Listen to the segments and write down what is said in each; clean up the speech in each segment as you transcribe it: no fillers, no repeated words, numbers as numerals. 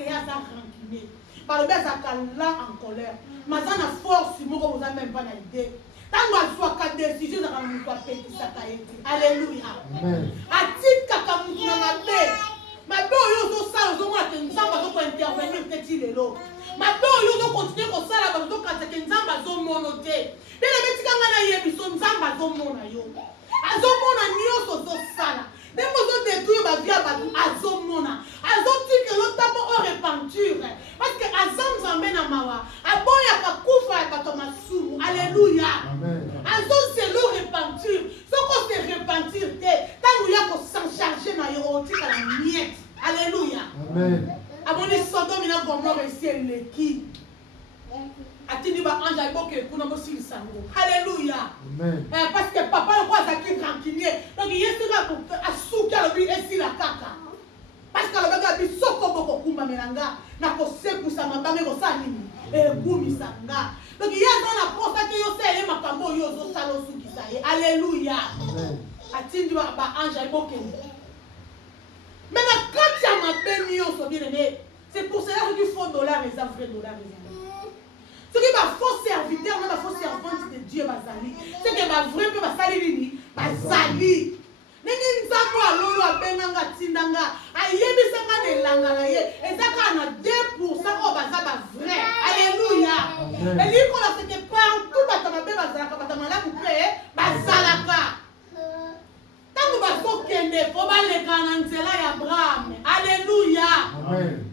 qu'il y a ça rancunier. Par le bas, ça là en colère. Mais ça n'a force, si vous n'avez même pas l'idée. Tant que soit qu'à décision, ça va nous faire ça. Alléluia. A-t-il qu'à nous faire ma belle, yo ça, yo moi que nous sommes pas intervenir petit lelo. Ma belle, yo continuer comme ça là, parce que nous sommes zo monoté. Mais les petits quand on a yebi so nous sommes zo mona yo. Azo mona nyo so sala. Même aux détruire ma vie à badou azo mona. Azo tu que l'autre tapo au repentir. Parce que azam zambena mawa. Aboya kakufa ya batoma sou. Alléluia. Azo c'est le repentir. Ce qu'on se repentir tant nous y a qu'on s'en charger na yoroti à la miette. Alléluia. Amen. Aboni Sodome na Gomorrhe ici le qui. Atini ba ange aibo que kuna bosi sango. Alléluia. Amen. Parce que papa le quoi ça qui rancunier. Donc il y a ce gars pour asuka le bi esi la kaka. Parce que le gars bi soko boko kumba melanga na ko seku sa mabange ko sa nini. Gumi sanga. Donc il y a dans la poste que yo sele makambo yo zo salo suki sa. Alléluia. Amen. Atini ba ange aibo que. Maintenant quand tu as ma béni, c'est pour cela qu'il faut dollar et vrai dollar. Ce qui va faux serviteur, même la fausse servante de Dieu, c'est que ma vraie peut sali, sali. Nengi nzambo alolo abenanga tindanga, ayebi sanga de langala ye, ezaka na 2% o baza ba vrai. Alléluia. Et lui qu'on a fait partout batama be bazalaka batama la coupé, bazalaka. Tant que baso kende, faut ba le kananzela ya Abraham. Alléluia. Amen.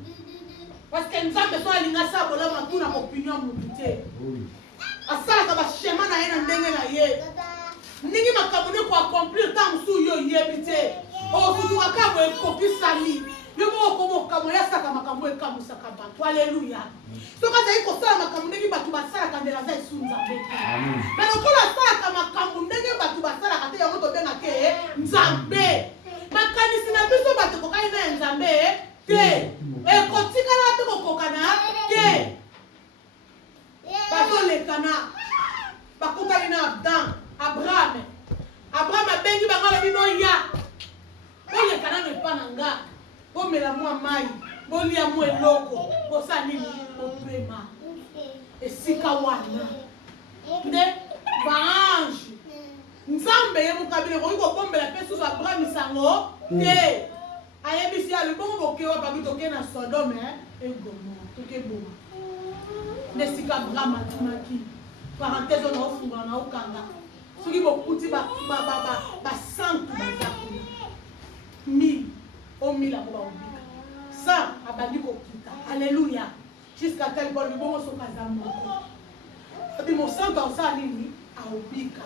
Parce que nous avons besoin de l'ingassa pour la opinion mobilité. Asala ka ba schéma na yena ndenge na ye. Ningi makabone ko accomplir tant sou yo yebité. O futu akabo e kopi sali. Yo mo ko mo kamo ya saka makambo e kamo saka ba. Alléluia. So ka zai ko sala makambo ndenge batu basala ka ndela zai sunza beta. Amen. Mais ko la sala ka makambo ndenge batu basala ka te yango to benga ke nzambe. Makanisi na biso batu ko kai na nzambe te. Et quand tu as un kokana, te. Bato le kana. Bakuta ina Adam, Abraham. Abraham a bengi bangala bino ya. Bo le kana ne pananga. Bo mela mo mai. Bo lia mo eloko. Bo sa nini bo prema. Et sika wana. Ne bange. Nzambe ye mukabile ko iko bombela peso za Abraham sango. Te. Ayebisi ya le bon bokewa babi toke na Sodome et Gomorrhe toke boma nesika Abraham atunaki parenthèse on ofunga na okanga soki bokuti ba santu bazakuna 1000 au 1000 abo ba obika ça abandi kokita alléluia jusqu'à tel point le bon so kaza moko abi mo santu osa nini a obika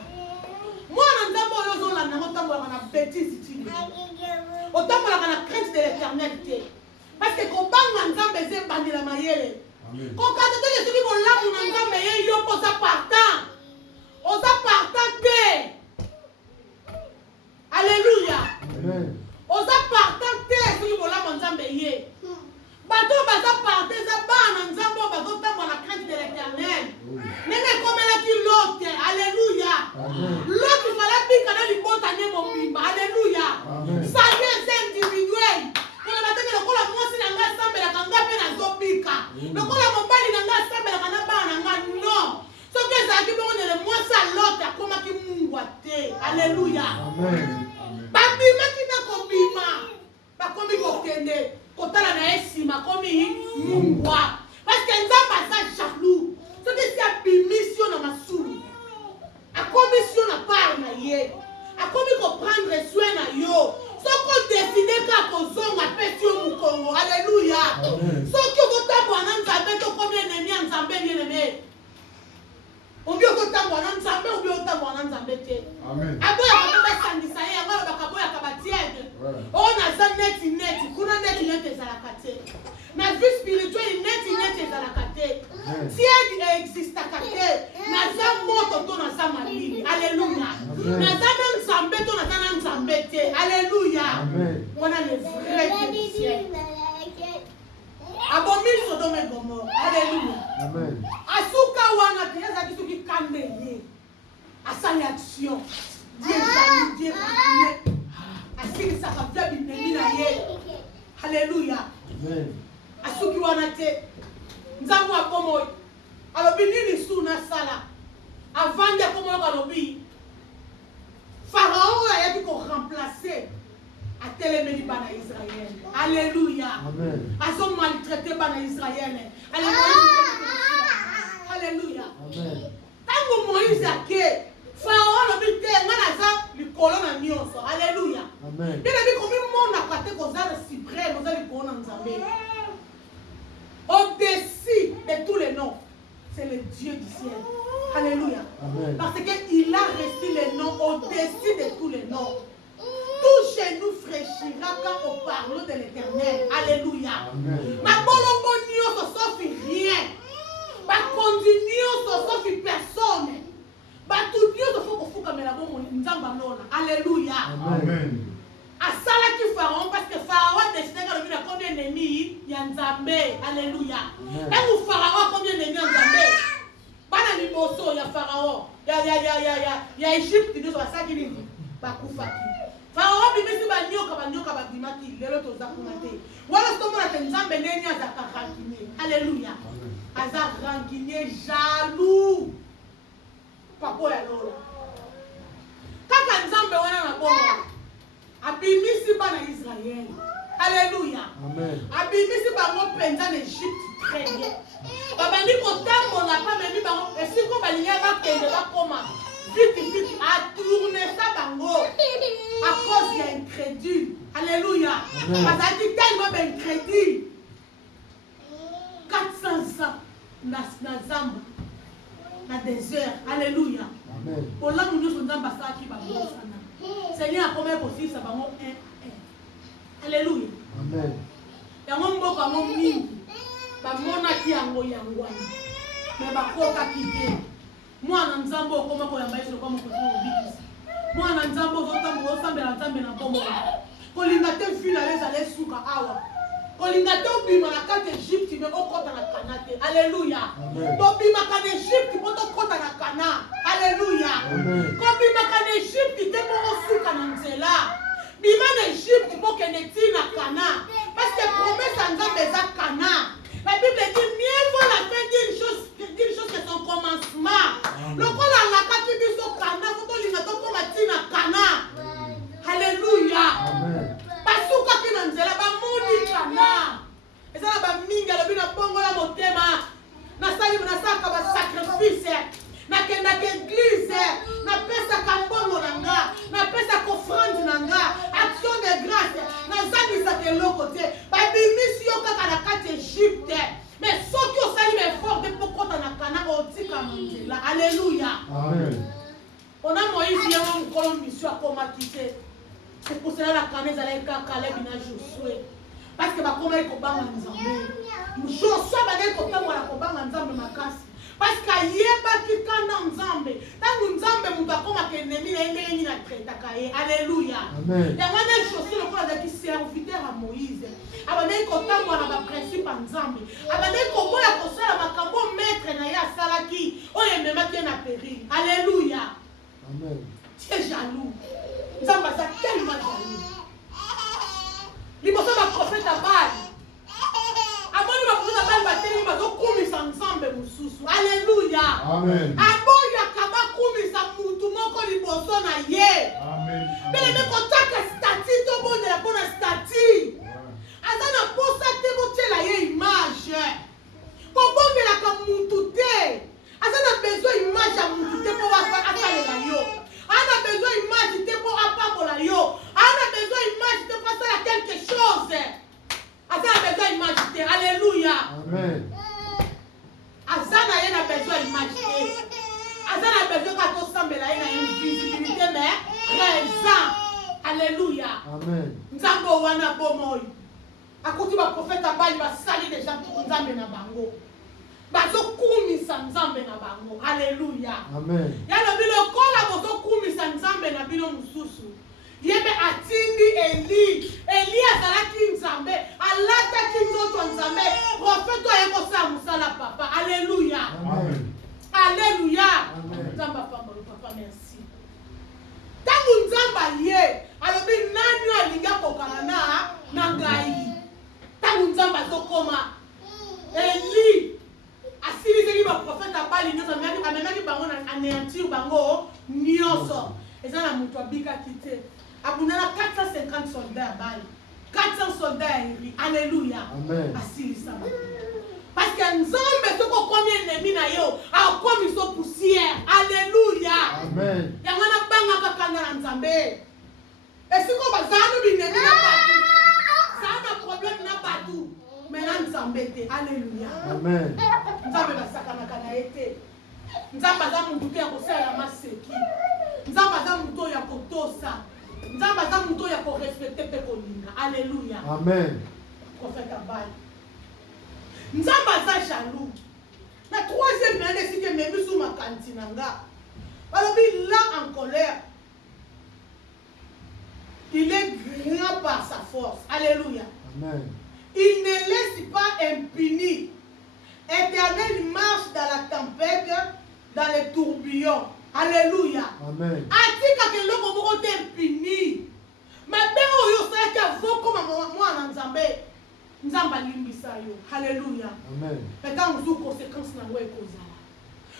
mwana nzambo oyo ozolanda ngo tambolaka na bêtise tini otambolaka na crainte de l'éternité parce que kobanga nzambe eza ebandela mayele kokata teke soki bolamu na nzambe ye yo mpo oza partant te alléluia oza partant te soki bolamu nzambe ye bato baza partant eza bana nzambe oyo bazotambola na crainte de l'éternel ndenge ekomelaki lote alléluia lote fala bika na libota ne mobimba alléluia sagesse individuelle kona bateke lokola mwasi na nga asambelaka nga mpe nazobika lokola mobali na nga asambelaka na bana na nga non soki ezalaki bongo nele mwasi alote akomaki mungwa te alléluia babimaki na kobima bakomi kokende kotala na ye nsima akomi mungwa parce que nzambe aza jaloux soki esi abimisio na masulu akomisio na part na ye akomi koprendre soin na yo soko décide ka kozonga pesi yo mukongo alléluia soki okotambola na nzambe tokomi enemi ya nzambe bien-aimé obi okotambola na nzambe obi otambola na nzambe te aboyaka mpe basangisa ye yango alobaka boyaka batiede oyo naza neti kuna neti ezalaka te na vie spirituelle neti ezalaka te tiede existaka te naza moto to naza malili alléluia naza na nzambe to naza na nzambe te alléluia wana le vrai chrétien abomi Sodome et Gomorrhe alléluia asuka wana te ezalaki soki kambe ye asali action Dieu asilisaka vya bibeli na ye alléluia asuki wana te nzambe akomo alobi nini suna sala avandi akomo alobi Pharaon a été remplacé à téléménie par Israël. Alléluia. Amen. Ils ont maltraité par Israël. Alléluia. Amen. Quand Moïse a quitté, Pharaon a dit que les colonnes nyonso. Alléluia. Amen. Bien dit comme monde a parté aux arts suprêmes, aux arts colonnes nzambe. Au-dessus de tous les noms, c'est le Dieu du ciel. Alléluia. Amen. Parce qu'il a reçu les noms au-dessus de tous les noms. Tout chez nous fraîchira quand on parle de l'Éternel. Alléluia. Ma bolongo nyonso sauf rien. Ma conduit nyonso sauf personne. Ma tout nyonso faut qu'on fout la bombe nzamba lona. Alléluia. Amen. Asala qui Pharaon parce que Pharaon décidé que le combien d'ennemis il y a nzambe. Alléluia. Et vous Pharaon combien d'ennemis nzambe? Bana liboso ya Pharaon. Ya Égypte nous va ça qui dit bakufaki. Pharaon bimisi banyoka babimaki lelo tozakuna te. Wala tomona te nzambe neni azaka rancunier. Alléluia. Aza rancunier jaloux. Papo ya lola. Kaka nzambe wana na bongo. Abimisi bana Israël. Alléluia. Amen. Abimisi bango penza en Égypte très bien. Babandi kotambola pa memi bango esiko balinga bakende bakoma. Vite à tourner ça bango à cause de incrédule. Alléluia. Parce que tellement d'incrédule. 400 ans na zamba na désert. Alléluia. Amen. Pour là nous sommes dans basa qui bango sana. Seigneur comment possible ça bango 1. Alléluia. Amen. Yango mboka mo mingi ba mona ki yango yangwana. Mais ba koka kite. Mwana nzambo okoma koyamba yesu okoma kotima obikisa mwana nzambo ozotambola osambela nzambe na bombo kolinga te fila ezala esuka awa kolinga te obima na kati Egypte me okota na Kana te. Alléluia. Tobimaka na Egypte po tokota na Kana. Alléluia. Kobimaka na Egypte te po osuka na nzela bima na Egypte po kende ti na Kana parce que promesse ya nzambe eza Kana. La Bible dit mieux vaut la fin d'une chose que son commencement. Le col à la carte du so Kana, faut que les natos comme Tina Kana. Alléluia. Pasuka kinanzela ba moni Kana. Et ça ba minga le bina bongo la motema. Na sali na saka ba sacrifice. Na kenda église, na pesa kambongo nanga, na pesa offrande nanga, action de grâce. Na zani sa ke lokote. Ba bimisi yo kaka na kati Égypte. Mais ceux qui ont sali l'effort de pourquoi on a Kana otika mundela. Alléluia. Amen. On a Moïse qui a une colonne mission à combattre. C'est pour cela la Kana zala ka Caleb na Josué. Parce que ba koma iko banga nzambe. Josué ba ko tamo la ko banga nzambe makasi. Parce que yeba ki kana nzambe. Tangu nzambe mutu akoma ke ennemi na ndenge ni na traita kaye. Alléluia. Amen. Ya wana Josué le quoi qui serviteur à Moïse. Abandai kotambo na ba principe nzambe. Abandai koboya kosala makambo maître na ya salaki. Oye memaki na péril. Alléluia. Amen. Tu es jaloux. Nzambe ça tellement jaloux. Liboso ba prophète Abal. Amoni ba prophète Abal ba teli ba zo kumisa nzambe mususu. Alléluia. Amen. Aboya kaba kumisa mutu moko liboso na ye. Amen. Bele me kotaka statut to bonde la bona statut. Azana posa te botela ye image. Ko bonde la ka mutu te. Azana besoin image ya mutu te po wa akalela yo. Ana besoin image te po apambola yo. Ana besoin image te pour faire quelque chose. Azana besoin image te. Alléluia. Amen. Azana ye na besoin image te. Azana besoin ka to sambela ye na invisibilité mais présent. Alléluia. Amen. Nzambo wana bomoy. Akuti ba prophète Abali ba sali déjà pour nzambe na bango. Bazo kumisa nzambe na bango. Alléluia. Amen. Ya no bilo kola bozo kumisa nzambe na bilo mususu. Yebe atindi Eli azalaki nzambe, alataki nzoto nzambe, prophète ayeko sa musala papa. Alléluia. Amen. Alléluia. Nzamba papa merci. Tangu nzamba ye, alobi nani alinga kokana na ngai. Tangu nzamba tokoma anéantir bango nyonso. Eza na mutu abikaki te. Abundana 450 soldats à balle. 400 soldats aériens. Alléluia. Asilisa. Parce que Nzambe toko combien ennemi na yo, a comme ils sont poussière. Alléluia. Amen. Yangana banga kakanga na Nzambe. Et si ko bazanu binemi na partout. Ça a un problème na partout. Mais na Nzambe te. Alléluia. Amen. Nzambe basakana kana ete. Nzambe za mundu ya kosala ya maseki. Nzambe za mundu ya kotosa. Nzambe za mundu ya ko respecter pe kolinga. Alléluia. Amen. Prophète Abal. Nzamba za jaloux. La troisième année, c'est que même sous ma cantine. Alors, là en colère. Il est grand par sa force. Alléluia. Amen. Il ne laisse pas impuni. Éternel marche dans la tempête, dans les tourbillons. Alléluia. Amen. Atika que l'homme va être impuni. Mais bien, il y a comme moi en Nzambé. Nzamba limbisa yo. Alléluia. Amen. Mais quand vous avez conséquences na ngwe kozala.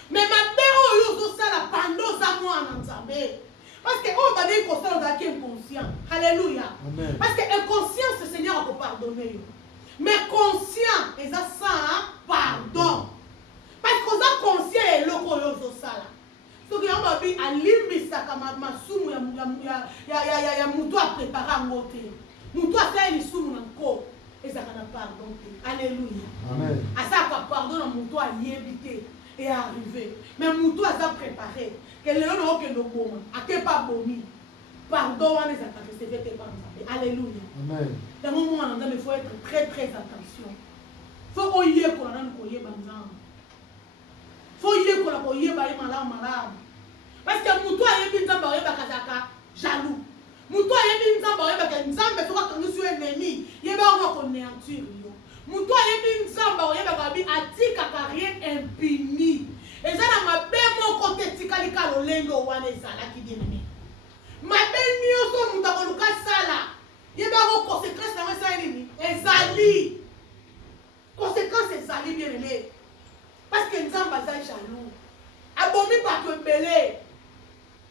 Mais ma père yo zo sala pando za moi en Nzambé. Parce que on va dire qu'on sala qui inconscient. Alléluia. Amen. Parce que inconscient le Seigneur va pardonner yo. Mais conscient et ça pardon. Parce que ça conscient et loko yo zo sala. Ce que on va dire alimbisa kama masumu ya mutu a préparer ngote. Mutu a fait ni sumu na ko. Et ça n'a pas pardon. Alléluia. Amen. À ça pas pardon à mon toit y éviter et arriver. Mais mon toit a préparé. Que le nom que le bon. À que pas bomi. Pardon à les attaquer. C'est fait par nous. Alléluia. Amen. Dans mon moment il faut être très très attention. Faut oyer qu'on a nous koyer banzam. Faut oyer qu'on a koyer baï malade. Parce que mon toit y est bien dans baï bakazaka jaloux. Muto yebi nzamba oyeba nzambe toka kangisu ennemi yeba on va anéantir yo. Muto yebi nzamba oyeba kabi atika rien impuni. Eza na mabe moko te tikali ka lolengo wana ezala ki bien-aimé. Mabe nyonso muto akoluka sala yeba ko conséquence na ça nini ezali. Conséquence ezali bien-aimé. Parce que nzamba za jaloux. Abomi bato ebele.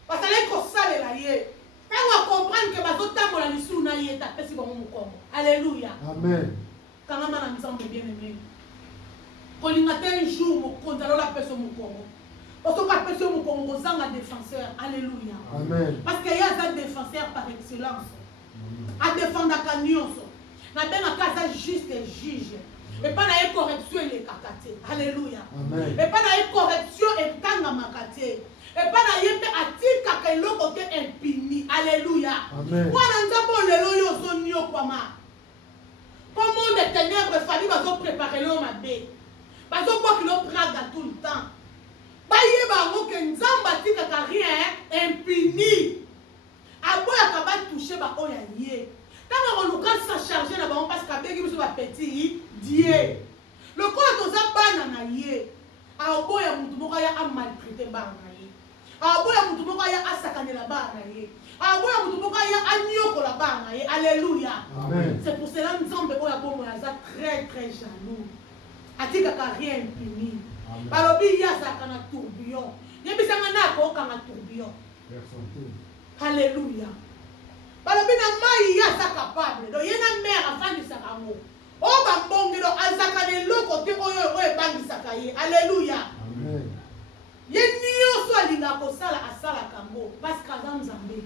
Basala ko sala la ye. On va comprendre que bazotambola lisulu na ye tapesi bango mokongo. Alléluia. Amen. Quand on a Nzambe bien aimé. Kolinga te un jour mokonzi alola peso mokongo. Osoka peso mokongo ozanga défenseur. Alléluia. Amen. Parce qu'il y a un défenseur par excellence. A défendre ka nyonso. Na benga ka juste et juge. Et pas na correction les kakate. Alléluia. Amen. Et pas na correction et kanga makate. Et pas na yembe atika ka eloko te impuni. Alléluia. Amen. Moi nzambo lelo yo zonyo kwama. Comment des ténèbres fallait bazo préparer l'homme à bé. Bazo quoi que l'on praga tout le temps. Ba yeba ngo ke nzamba tika ka rien impuni. Aboya ka ba toucher ba oya yé. Tant on nous sa charger là ba parce que begi biso ba petit dié. Le corps de za bana na yé. Aboya mutu moko ya a maltraiter ba na yé. Aboya mutu moko ya asakane la ba na yé. Aboya mutu moko ya anyoko la ba na yé. Alléluia. Amen. C'est pour cela que nous sommes très très jaloux. Atika ka rien impuni. Balobi ya zakana tourbillon. Yebisanga na ko kanga tourbillon. Alléluia. Balobi na mai ya sa capable. Donc yena mère afandi sakango. O ba mbongi do azakane loko te oyo oyo bangi sakaye. Alléluia. Amen. Yenio so alinga ko sala asala kango parce que azam Nzambe.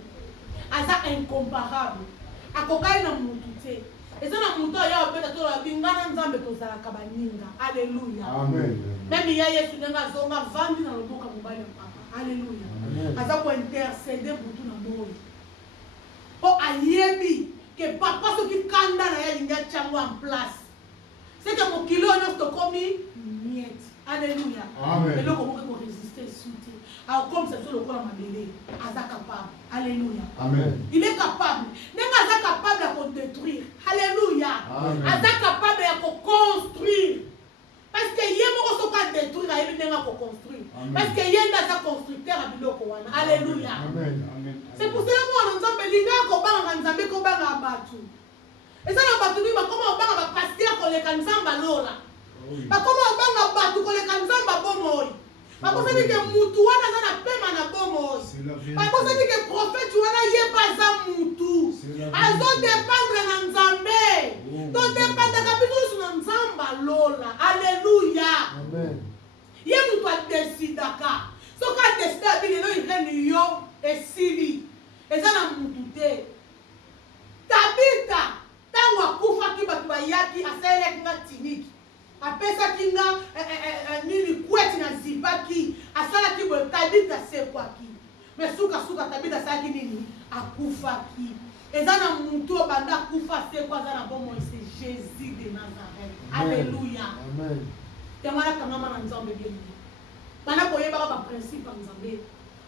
Aza incomparable. Akokai na mutu te. Eza na mutu ya obeta to la bingana Nzambe to zala kabaninga. Alléluia. Amen. Même ya Yesu nga zonga vandi na loboka mobali papa. Alléluia. Aza ko intercéder mutu na moyo. O ayebi que papa so ki kanda na ya linga chango en place. C'est que mon kilo no to komi niet. Alléluia. Amen. Et le comment qu'on résister souté. Alors comme c'est sur le corps mabélé, aza capable. Alléluia. Amen. Il est capable. N'est pas capable de détruire. Alléluia. Aza capable de construire. Parce que yemo so ka détruire a yebi nenga ko construire. Parce que yenda za constructeur a biloko wana. Alléluia. Amen. C'est pour cela moi Nzambe linga ko banga Nzambe ko banga batu. Et ça na batu ni ba comment banga ba pasteur ko le Nzamba lola. Ba comment banga batu ko le Nzamba bomoyi. bakosani ke mutu wana aza na pema na bomo bakosani ke prophète wana ye baza mutu azodépendre na nzambe todépendaka biso na nzamba lola. Alléluia. Ye mutu adesidaka soki adesida abi lelo irene yo esili eza na mutu te. Tabita ntango akufaki bato bayaki asalelaki nga tiniki apesaki nga nini kweti na zipaki asalaki boye Tabita sekwaki me sukasuka Tabita asalaki nini akufaki. Eza na mutu oyo banda akufa sekwa aza na bomoi c'est Jésus de Nazareth. Alléluia. Temanaka mama na nzambe beni bana koyebaka baprincipe ya nzambe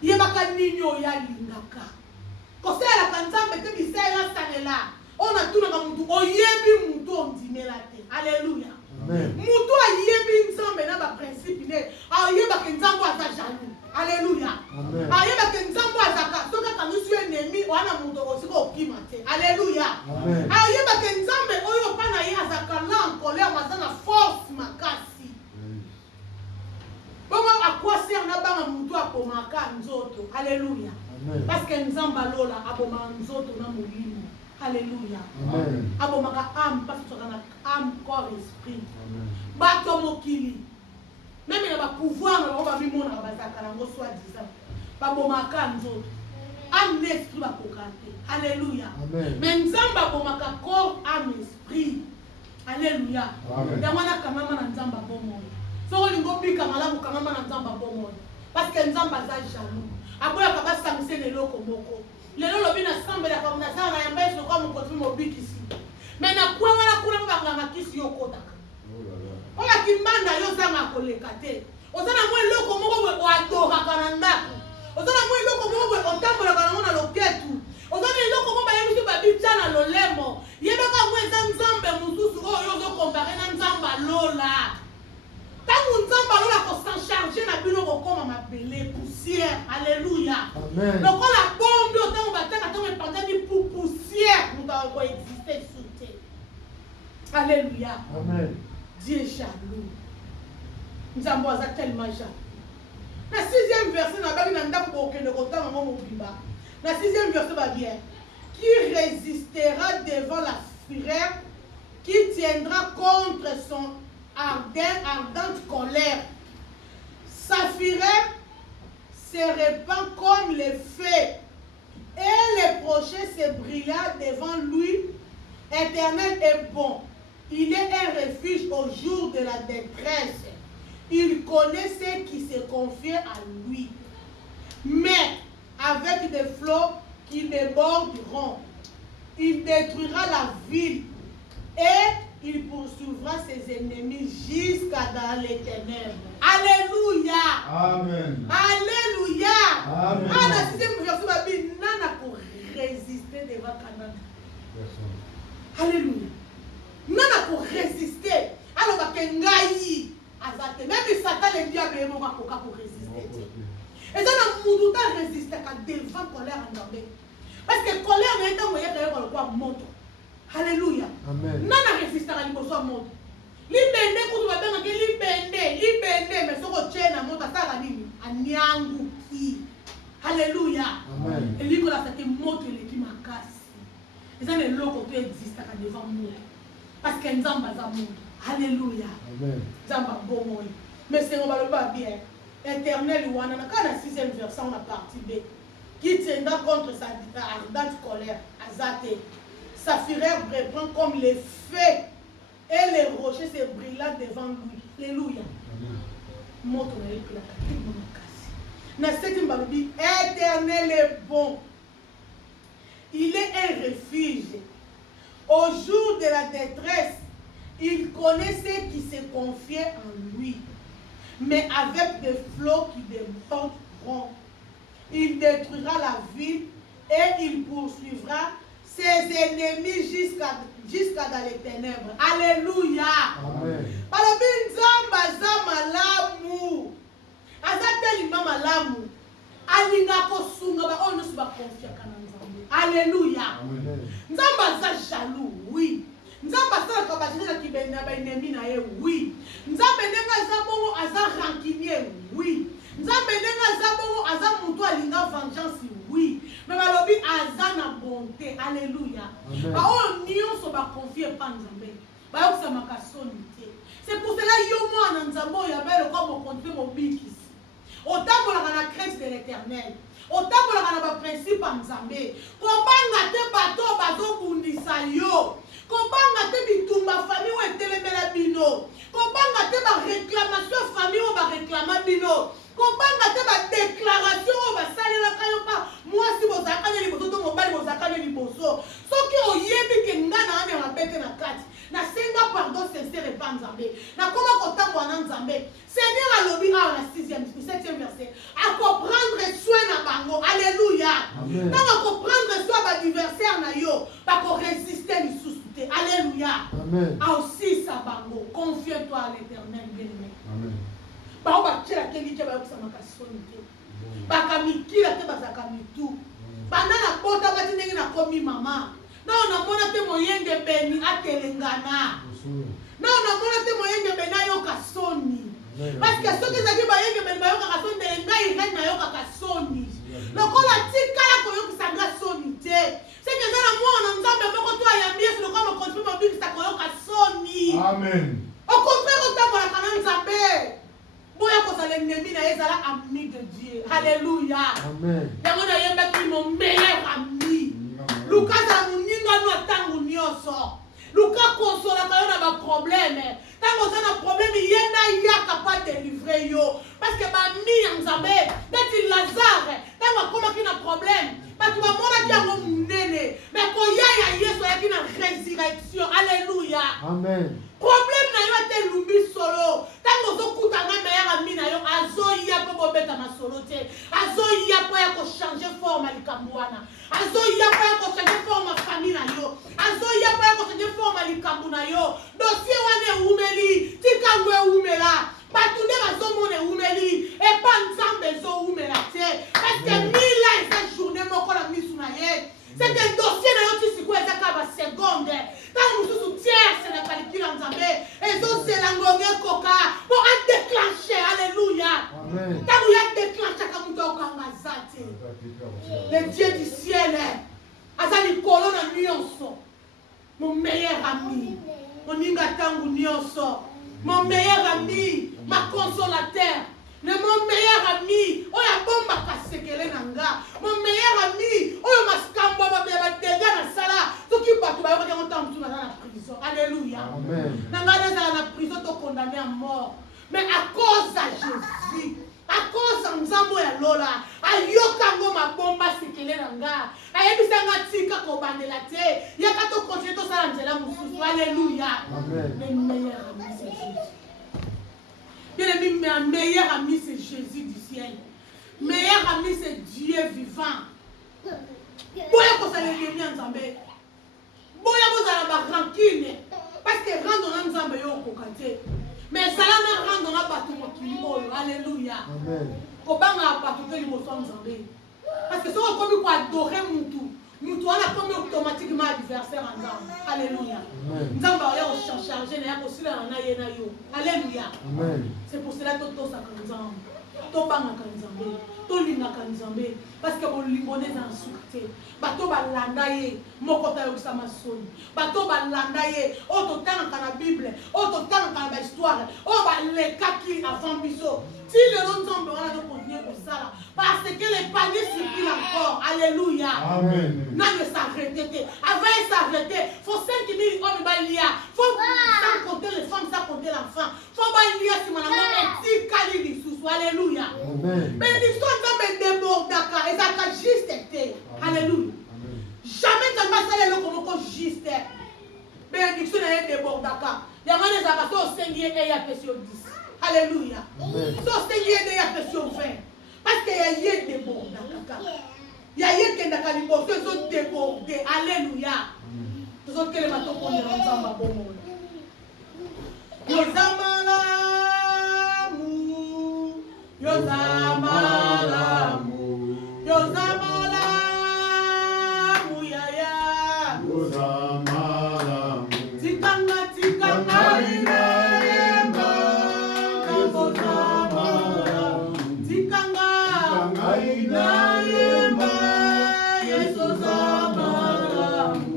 yebaka nini oyo alingaka kosalelaka nzambe te bisala esalela oyo natunaka mutu oyebi mutu ondimela te. Alléluia. Mutu ayebi nzambe na baprincipe ne ayebaka nzambe aza jaloux. Alléluia. Ayebaka nzambe azaka soki akanisi yo ennemi wana mutu okosika okima te. Alléluia. Ayebaka nzambe oyo mpa na ye azaka la en colère aza na force makasi bongo akwasere na banga mutu akomaka nzoto. Alléluia. Parce que nzambe alola abomaka nzoto na molimo. Alléluia. Abomaka âme parce que na âme corps esprit. Bato mokili même na ba pouvoir na ba bimona bazaka nango soi-disant babomaka nzoto âme esprit bakokante. Alléluia. Mais nzambe abomaka corps âme esprit. Alléluia. Yango na kamama na nzambe abomoyo soko lingo bika malamu kamama na nzambe abomoyo parce que nzambe aza jaloux aboyaka basangise leloko moko lelo lobi na sambelaka munazala na yamba yesu kwa mokoti mobikisi me na kwa wana kuna banganga kisi yokotaka oyo kimbanda yo zanga koleka te oza na mwa eloko moko boye oadoraka na ndako oza na mwa eloko moko boye otambolaka nango na loketu oza na eloko moko bayebisi babitya na lolemo yebaka mwa eza nzambe mosusu oyo ozokompare na nzambe alola ntango nzambe alola kosancharge na bino kokoma mabele poussière. Alléluia. lokola bombi otango bataka ntango epandani poussière moto akoexiste sur terre. Alléluia. Dieu est jaloux. Nzambe aza tellement jaloux. Na 6e verset na baki na ndako bokende kotanga ngo mobimba na 6e verset babien qui résistera devant la fureur qui tiendra contre son ardente colère. Sa fureur se répand comme le feu et les prochets se brilla devant lui. Éternel est bon. Il est un refuge au jour de la détresse. Il connaît ceux qui se confient à lui. Mais avec des flots qui déborderont, il détruira la ville et il poursuivra ses ennemis jusqu'à dans les ténèbres. Alléluia. Amen. Alléluia. Amen. Ah, la 6e verset va dire nana pour résister devant Canada. Alléluia. Nana pour résister. Alors va kengai azate. Même Satan le diable est mort pour résister. Et ça na muduta résister quand devant colère en Nzambe. Parce que colère n'est pas moyen de quoi moto. Alléluia. Amen. Nana résistera liboso ya moto. Libende kutu babanga ke libende mais soko tchena moto ataka nini? Anyanguki. Alléluia. Amen. Eliko la sate moto eleki makasi. Eza na eloko to existaka devant moto. Parce que nzamba za moto. Alléluia. Amen. Nzamba bomoi. Mais c'est on va le pas bien. Éternel wana na kana 6e verset on a partie B. Qui tiendra contre sa ardente colère. Azate. Sa fureur reprend comme les feux et les rochers se brillent devant lui. Alléluia. Moto na yepi la kati bonakasi. Na 7e babi, Éternel est bon. Il est un refuge. Au jour de la détresse, il connaît ceux qui se confient en lui. Mais avec des flots qui déborderont, il détruira la ville et il poursuivra ses ennemis jusqu'à dans les ténèbres. Alléluia. Amen. Balobi nzamba za malamu. Azateli mama malamu. Alinga kosunga ba ono suba konfia kana nzambe. Alléluia. Amen. Nzamba za jaloux, oui. Nzamba sala ka bajina kibenda ba ennemi na ye, oui. Nzambe ndenga za bongo aza rancunier, oui. promesses de l'éternel. Autant que le principe en Zambé. Comment te bateau bateau bundisa yo. Comment te bitumba famille ou etelemela bino. Comment te ba réclamation famille ou ba réclama bino. Comment te ba déclaration ou ba salela kayo pa. Moi si vous akane liboso to mobali vous akane liboso. So ki oyebi ke ngana ame rabete na kati. Na senga pardon sincère et pas Nzambé. Na comment kotambo na Nzambé. Seigneur a lobby à la 7e verset. À comprendre soin na bango. Alléluia. Dans à comprendre soin ba adversaire na yo, ba ko résister ni sous-souté. Alléluia. Amen. A aussi sa bango. Confie-toi à l'Éternel, bien-aimé. Amen. Ba ba kila keli ke ba kusama kasonite. Ba kamikila te ba zakamitu. Ba na bota ba tinenge na komi mama. Non, on a monté moyen de béni à Telengana. Non, on a monté moyen de béni à Yokasoni. Parce que ceux qui ont moyen de béni à Yokasoni, ils règnent à Yokasoni. Donc, on a dit qu'à la Koyok Sangasoni. C'est que dans le monde, on a dit que toi, il y a bien sur le corps, on continue à dire que ça Koyokasoni. Amen. Au contraire, on t'a pour la Kanan Zambé. Boya ko sale nemi na ezala ami de Dieu. Alléluia. Amen. Yango na yemba ki mon meilleur ami. Lucas a muninga no tangu nyoso. Lucas consola ka na ba problème. Tango sana problème yena ya capable de livrer yo. Parce que ba mi Nzambe, d'être Lazare, tango koma ki na problème. Parce que ba mona ki yango munene. Mais ko ya Yesu ya ki na résurrection. Alléluia. Amen. Problème na yo te lumbi solo. Tango zo kutanga meilleur ami na yo azo ya po beta na solo te. Azo ya po ya ko changer forme likamwana. Azo ya po ya ko changer forme famille na yo. Azo ya po ya ko changer forme likambu na yo. Dossier wane umeli, tikangwe umela. Batunde bazo mone umeli et pas Nzambe zo umela te. Parce que 1000 ans cette journée moko la misu na ye. C'est que dossier na yo ti sikwe ezaka ba seconde. Tant nous soutient c'est la calcul en Nzambe. Et zo c'est la ngongé koka pour déclencher. Alléluia. Amen. Tant vous y déclenché comme muto kangazate. Le Dieu du ciel. Azali kolona nyonso. Mon meilleur ami. Mon inga tangu nyonso. Mon meilleur ami, ma consolateur. Mon meilleur ami, oya bomba kasekele nanga. Mon meilleur ami, oya maskamba ba dega na sala. Tout qui batu ba yoka ngonta mtu na prison. Alléluia. Amen. Nanga na la prison to condamné à mort. Mais à cause de Jésus, à cause de Nzambo ya lola, ayoka ngo mabomba sekele nanga. Ayebisa nga tika ko bandela te. Yaka to continuer to sala nzela mususu. Alléluia. Amen. Le meilleur ami c'est Jésus. Bien-aimé, mais meilleur ami c'est Jésus du ciel. Meilleur ami c'est Dieu vivant. Boya ko sala ngemi Nzambe. Boya ko sala ba rancune. Parce que rendre na Nzambe yo ko kate. Mais sala na rendre na batu mokimo. Alléluia. Amen. Ko banga batu te limoso Nzambe. Parce que si on comme quoi adorer Moutou, Moutou on a comme automatiquement adversaire en Nzambe. Alléluia. Nzambe a chargé na ko sila na ye na yo. Alléluia. Amen. C'est pour cela que tout ça comme Nzambe. To banga kan Nzambe. To linga kan Nzambe. Parce que bon lingone dans souté. Bato ba landa ye moko ta yo sama soni. Bato ba landa ye o to tanga kana Bible, o to tanga kana histoire, o ba le kaki avant biso. Si le nom Nzambe on a de continuer comme ça parce que les paniers circulent encore. Alléluia. Amen. N'a ne s'arrêter. Avant de s'arrêter, faut 5000 hommes ba lia. Faut sans compter les femmes, sans compter l'enfant. Faut ba lia si manama petit kali di sous. Alléluia. Amen. Bénédiction Nzambe débordaka et ça ka juste été. Alléluia. Jamais ça va aller le comme juste. Bénédiction est débordaka. Il y a des abattoirs au Seigneur et il y a question 10. Alléluia. So Seigneur et il y a question 20. Parce qu'il y a yé débordaka. Il y a yé qui n'a libo, ceux autres débordés. Alléluia. Ceux autres qui les bateaux pour les ensemble bon monde. Yozamalamu, Yozamalamu, Yozamalamu, yaya. Yozamalamu. Tikanga, tikanga, inayemba. Yozamalamu. Tikanga, tikanga, inayemba. Yezozamalamu.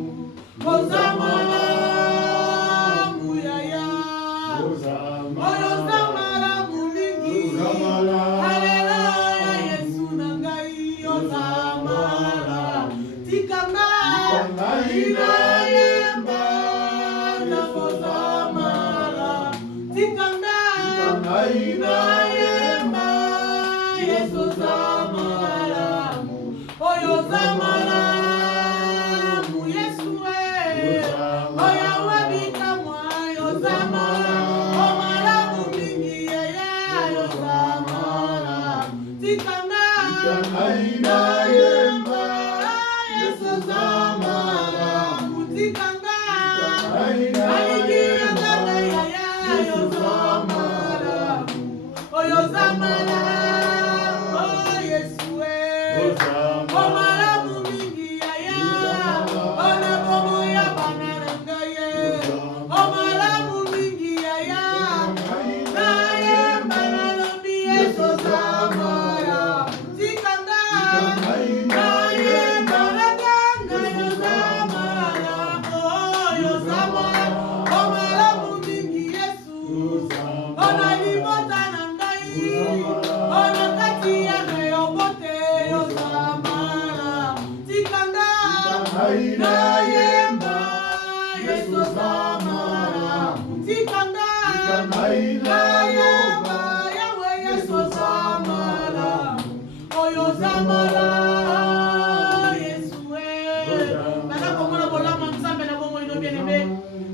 Yozamalamu, yaya. Yozamalamu mingi. Hallelujah, Yesu. Aina yemba Yesu zamalamu Oyo zamalamu Yesu Oya wabika mwa Yo zamalamu Omalamu mingi yeye Yo zamalamu Tikanga Aina yemba Yesu zamalamu Tikanga Aina yemba Yo zamalamu Oyo zamalamu Oh Yesu Omalamu mingi yaya Ona bomo ya banana ye Omalamu mingi yaya Naye banalobi Yesu zamalamu Tikanga Naye banaganga Yo zamalamu Oh Yo zamalamu Omalamu mingi Yesu Ona libota na ngai Ona kati ya meyobote Yo zamalamu Tikanga Aina yemba Yesu zamalamu Tikanga Aina yemba Yawe Yesu zamalamu Oyo zamalamu Yesu Bana komona bolama nzambe na bongo ino bien aimé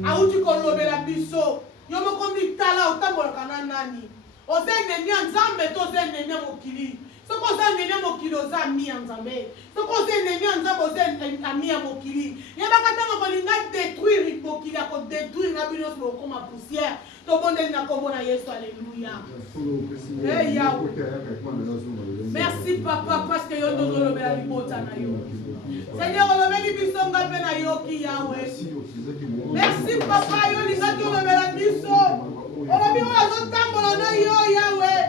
Auti kolobela biso Yo moko mitala otambola kana nani Oze neni ya nzambe to oze neni ya mokili Soko oze neni ya mokili oze ami ya nzambe Soko oze neni ya nzambe oze ami ya mokili Yebaka tango kolinga détruire mokili Ako détruire na bino silo okoma poussière To bondeli na kombo na Yesu alléluia Hey Yahweh Merci papa parce que yo ndozolobela libota na yo Seigneur olobeli biso ngape na yoki Yahweh Merci papa yo lingaki olobela biso Olobi oyo azotambola na yo Yahweh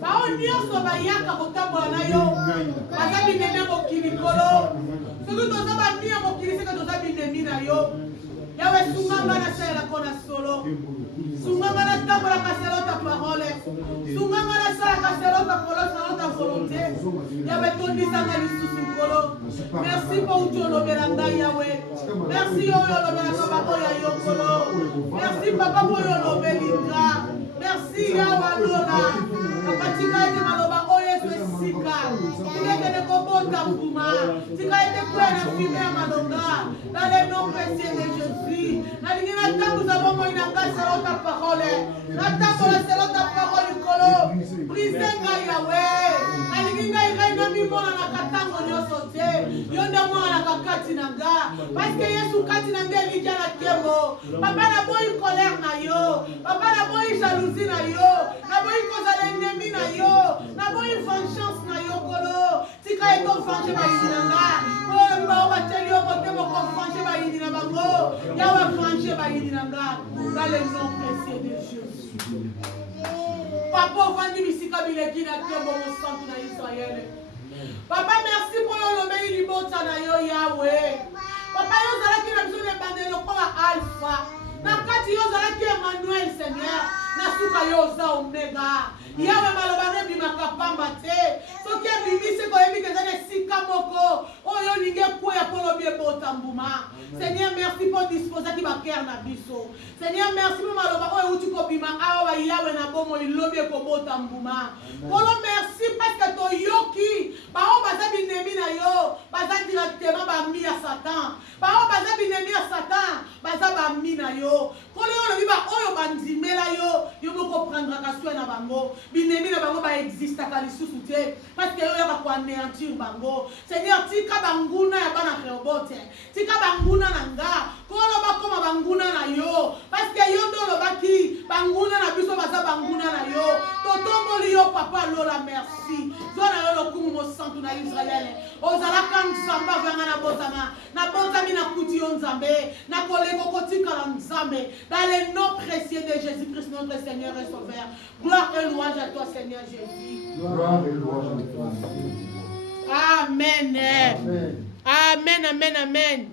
Bao nyonso bayaka kotambola na yo Baza binemi ya mokili kolo Soki toza bami ya mokili seke toza binemi na yo Yahweh sunganga na salela kona solo Sunganga na tambola kaselo ta parole Sunganga na sala kaselo ta volonté Yahweh tondisanga lisusu kolo Merci pour uti olobela ngai Yahweh Merci oyo olobela kabako ya yo kolo Merci papa pour oyo olobeli nga Merci Yahweh alola Papa tika ete maloba oyo Yesu esika Tika ete nekobota mbuma Tika ete kwe na fume ya malonga Dans le nom précieux de Jésus Nalingi na tangu za bongo inanga selo ta parole Na tango la selo ta parole kolo Brise nga Yahweh Nalingi nga iraina mimona na katango nyoso te Yonde mwana na kakati na nga Parce que Yesu kati na nga elikia na kemo Papa na boyi colère na yo Papa na boyi jalousie na yo Na boyi kozala ennemi na yo Na boyi vengeance na yo kolo Tika eto vange ba yini na nga Oyo mbao bateli yo kote moko vange ba yini na bango Yawe vange ba yini na nga Dans le nom précieux de Jésus Papa vandi bisika bileki na kemo mosantu na Israël Papa merci pour yo lobeli libota na yo Yahweh Papa yo zalaki na biso ne bande lokola alpha Na kati yo zalaki Emmanuel Seigneur Na suka yo za omega Yahweh maloba ne bimaka pamba te Soki ebimisi koyebi keza ne sika moko Oyo linge kweya polobi ebota mbuma Seigneur merci pour disposer ki baker na biso Seigneur merci pour maloba oyo uti kobima awa Yahweh na bomo ilobi ekobota mbuma Polo merci parce que toyoki Bao baza binemi na yo Baza directement bami ya Satan Bao baza binemi ya Satan Baza bami na yo Polo yo lobi ba oyo bandimela yo Yo moko prendre kaswe na bango Binemi na bango ba exista kalisusu te Parce que yo yaka kwa anéantir bango Seigneur tika banguna ya bana Rehobote Tika banguna na nga Kolo bakoma banguna na yo Parce que yo ndo lobaki Banguna na biso baza banguna na yo Totomboli yo papa lola merci Zona yo lokumu mo santu na Israël Ozalaka nzamba vanga na botama Na botami na kuti yo nzambe Na kolego kotika la nzambe Dans le nom précieux de Jésus-Christ notre Seigneur et Sauveur Gloire et louange à toi Seigneur Jésus Gloire et louange à toi. Amen. Amen, amen, amen.